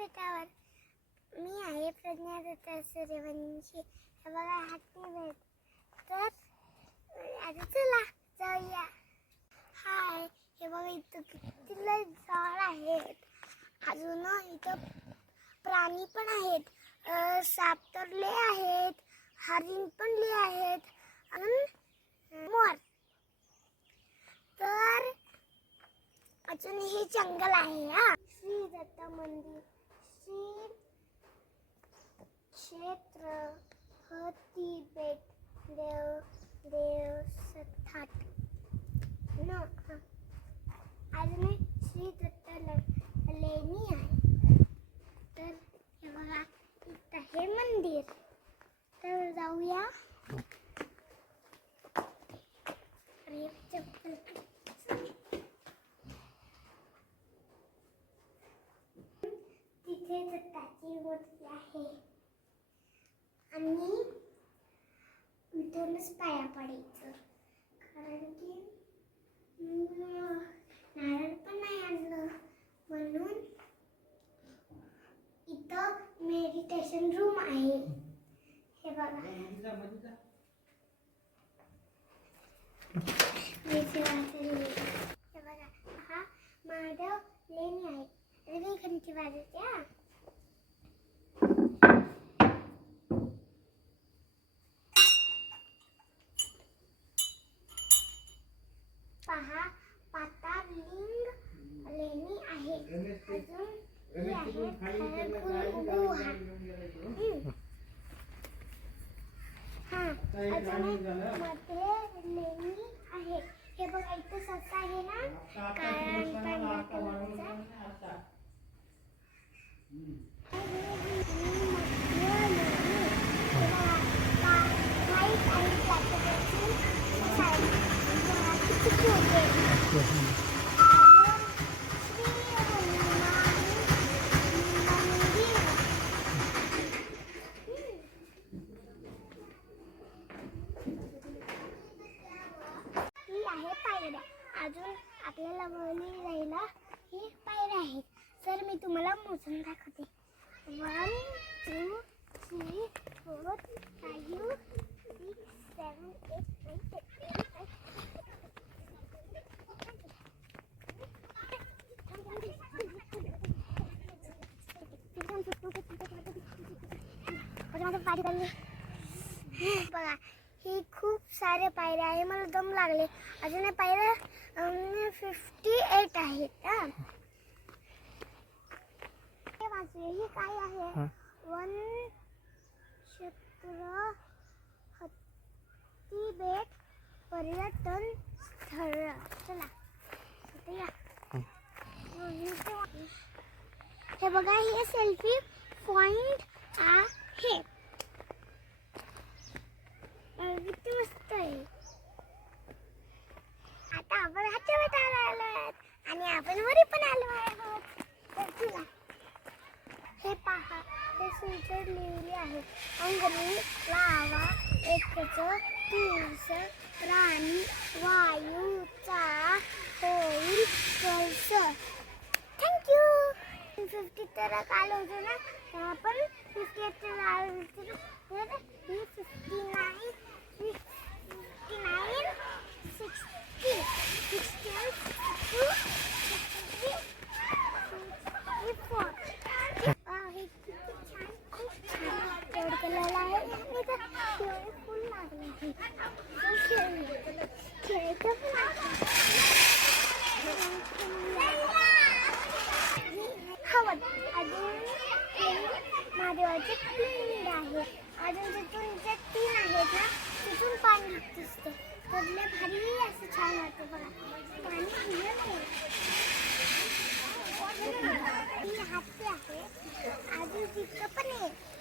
बेटावर मी आहे प्रज्ञा सूर्यवंशी. हे बघा हत्ती बेट तर आता चला जाऊया. हाय हे बघा इथं किती लय झाड आहेत. अजून इथं प्राणी पण आहेत. साप तर लय आहेत. हरिण पण लय आहेत. आणि मोर. तर अजून हे जंगल आहे हा. श्री दत्त मंदिर. क्षेत्र हती बेट. देव देव सथाट न आज मी श्री दत्त लेणी आहे. तर हे बघा इथं हे मंदिर. तर जाऊया. अरे चप्पल इथे दत्ताची मूर्ती आहे. आणि इथूनच पाया पडायचं. कारण की नारळ पण नाही आणलं. म्हणून इथं मेडिटेशन रूम आहे. हे बघा. हे बघा. हा माधव लेणी आहे. आणि घंटी वाजवते हा. पहा पातालिंग लेणी आहे. अजून ही आहे. हा. अजून मध्ये लेणी आहे. हे बघा इथं ससा आहे ना? पांढऱ्या कलरचा व्हाईट आणि ब्लॅक कलरची साडी किती cute आहे. अजून ही आहे पायऱ्या अजून आपल्याला वळली जायला ही पायऱ्या आहेत. सर मी तुम्हाला मोजून दाखवते. बघा ही खूप सारे पायऱ्या आहे. मला दम लागले. अजून पायऱ्या फिफ्टी एट आहेत हा. हे ही काय आहे? वन क्षेत्र हत्ती बेट पर्यटन स्थळ. चला या. वा- हे बघा हे सेल्फी पॉइंट आहे. Öldük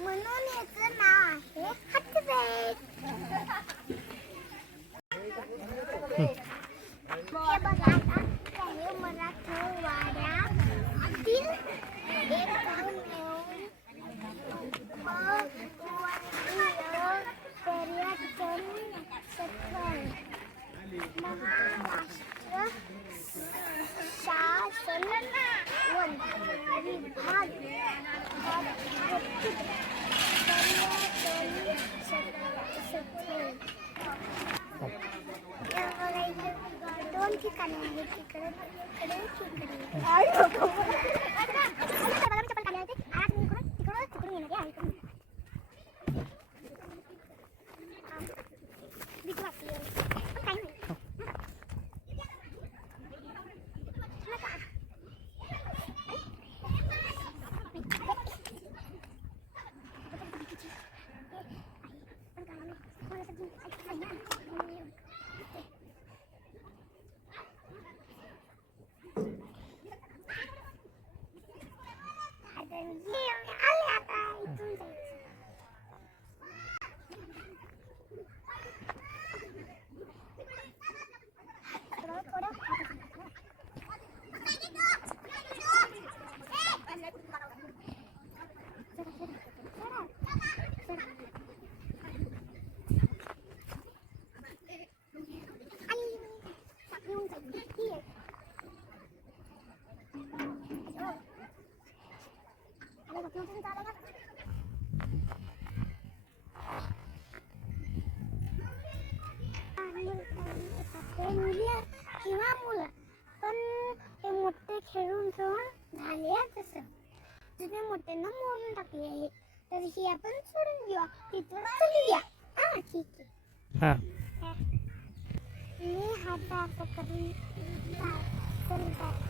म्हणून याचं नाव आहे हत्तीबेट हे बघा आता काही मराठवाड्यातील एक गाव मिळून पर्यटन स्थळ महाराष्ट्र शासन वन विभाग दोन ठिकाणी आहे तिकडे तिकडे तिकडे बघा मी चप्पल काढली होती. आज मी इकडून तिकडून तिकडून येणार आहे इकडून. हा. भीती वाटते. पण काही नाही. नका. पण काही नाही. कोणाचं जीव ऐकत नाही ना. आता मी आले आता इथून जायचं. थोडं थोडं मुली किंवा मुलं पण ते मोठे खेळून खेळून झाले तसं जुने मोठ्यांना मोडून टाकले आहे तर ही. आपण सोडून घेऊया तिथून द्या हा ठीक आहे मी हात असं करून चलतात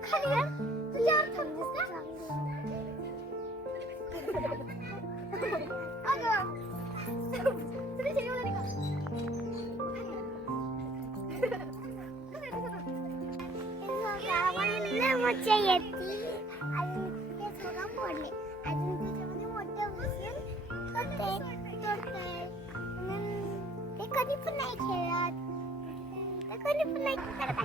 गेला आता खाली या तुझ्यावर थांबतेस ना अगं तुम्ही शेरीवर आले का? गावाला मजा येते अजून ते सगळं मोडले अजून त्याच्यामध्ये मोठे बसून होते तोडतोय ते कधी पण नाही खेळत ते कधी पण नाही करत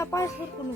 চাপায় ফোর কোনো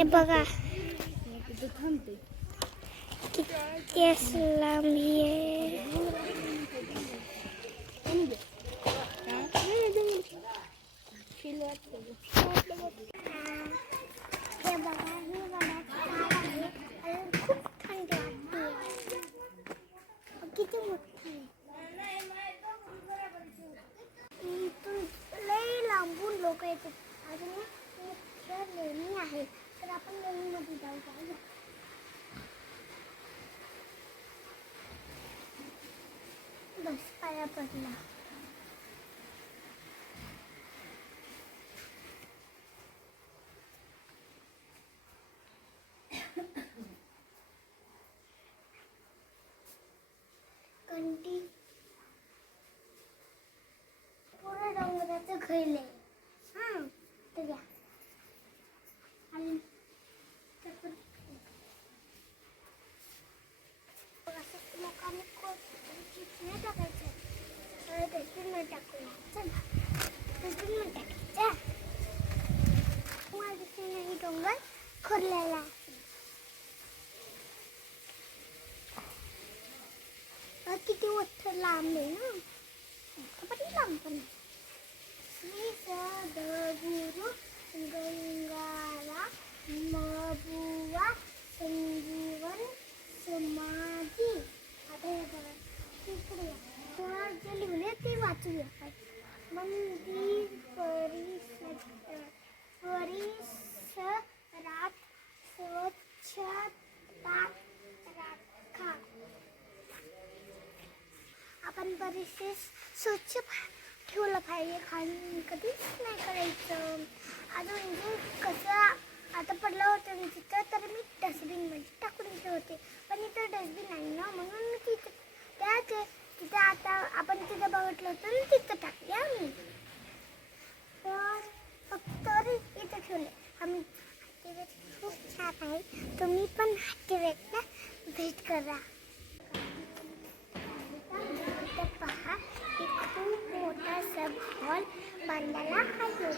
ते बघा किती असं लांबी आहे हे बघा ही वडाची झाड आहे आणि खूप थंडी वाटते किती मोठी इथून लई लांबून लोक येतात अजून एक लेणी आहे तर आपण लेणीमध्ये जाऊ जाऊया बस पाया पडला कंटी पुरं डोंगराचं खैले हां तर घ्या आणि ते पण असं लोकांनी चिपणे टाकायचं तर डस्टबिनमध्ये टाकूया चला डस्टबिनमध्ये टाकायचं मला दिसते नाही डोंगर खुरलेला किती मोठ लांब आहे ना पण लांब पण आहे. श्री सद्गुरु गंगारा मबुवा संजीवन समाधी आता हे बघा तिकडे जे लिहिले ते वाचूया आपण. मंदिर परिसर परिसरात स्वच्छता राखा. आपण परिसर स्वच्छ ठेवलं पाहिजे. खाली कधीच नाही करायचं. आता म्हणजे कसं आता पडलं होतं मी तिथं तर मी डस्टबिनमध्ये टाकून दिले होते. पण इथं डस्टबिन आहे ना म्हणून मी तिथं त्याच तिथं आता आपण तिथं बघितलं होतं ना तिथं टाकले आम्ही तर फक्त इथं ठेवले आम्ही हातीवेट खूप छान आहे. तुम्ही पण हातीवेटला भेट करा. पहा खूप मोठा सब हॉल बांधलेला आहे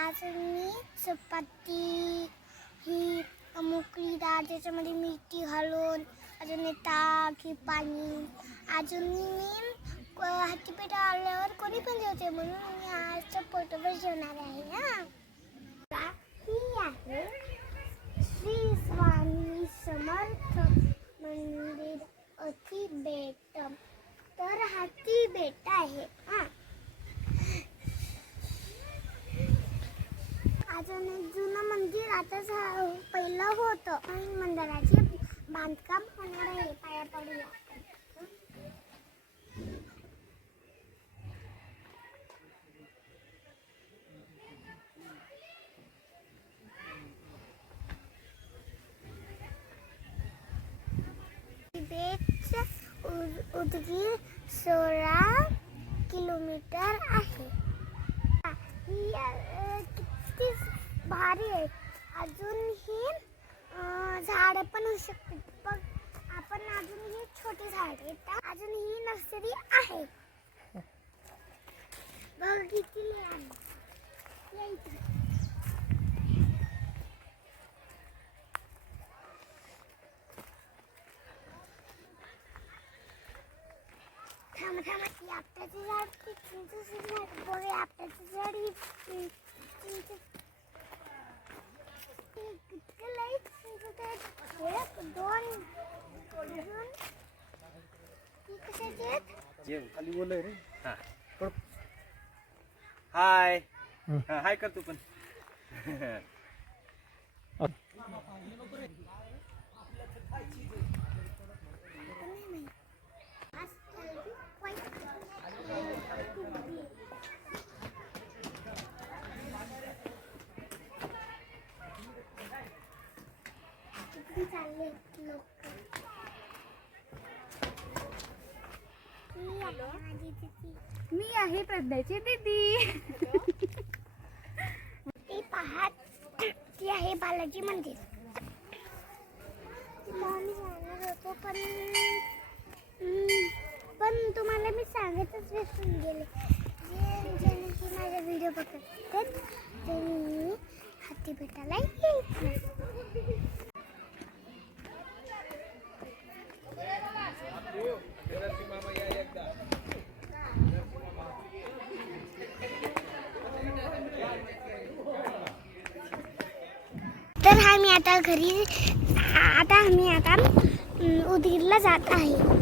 आज मी चपाती ही मोकळी डाळ त्याच्यामध्ये मिठी घालून अजून हे ताक हे पाणी अजून मी हातीपेटा आल्यावर कोणी पण जेवते म्हणून मी आजचं पोटभर जेवणार आहे हा ही आहे श्री स्वामी समर्थ मंदिर अति बेट तर हाती बेट आहे हा अजून एक जुनं मंदिर आता झा- पहिलं होतं नवीन मंदिराचे बांधकाम होणार आहे पाया पडूया आपण. तिबेटचं उद- उदगीर सोळा किलोमीटर आहे. ही किती भारी आहे. अजून ही झाड पण होऊ शकते बघ आपण अजून ही छोटी झाड आहेत. अजून ही नर्सरी आहे. बघ किती लांब. आपट्याचं झाड ती चिंचेचं झाड बघे आपट्याचं झाड चिंच लई. एक दोन कशाची आहेत जेव खाली बोलय रे हा. कर. हाय हा, हाय कर तू पण मी आहे प्रज्ञाची दीदी. ती पाहत ती आहे बालाजी मंदिर. आम्ही जाणार होतो पण पण तुम्हाला मी सांगतच विसरून गेले. जे ज्याने की माझा व्हिडिओ बघत त्यांनी हाती भेटायला येईल तर आम्ही आता घरी आता आम्ही आता उदगीरला जात आहे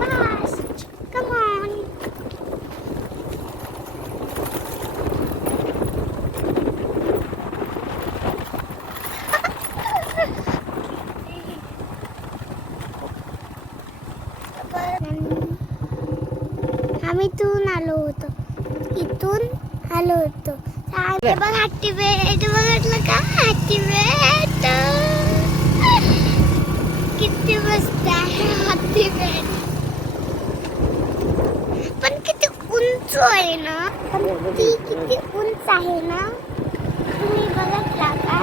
Fast. Come on. आम्ही इथून आलो होतो इथून आलो होतो. आम्ही बघ हट्टी बेट बघितलं का? हट्टी बेट किती मस्त आहे हट्टी बेट पण किती उंच आहे ना? पण ती किती उंच आहे ना? तुम्ही बघितला का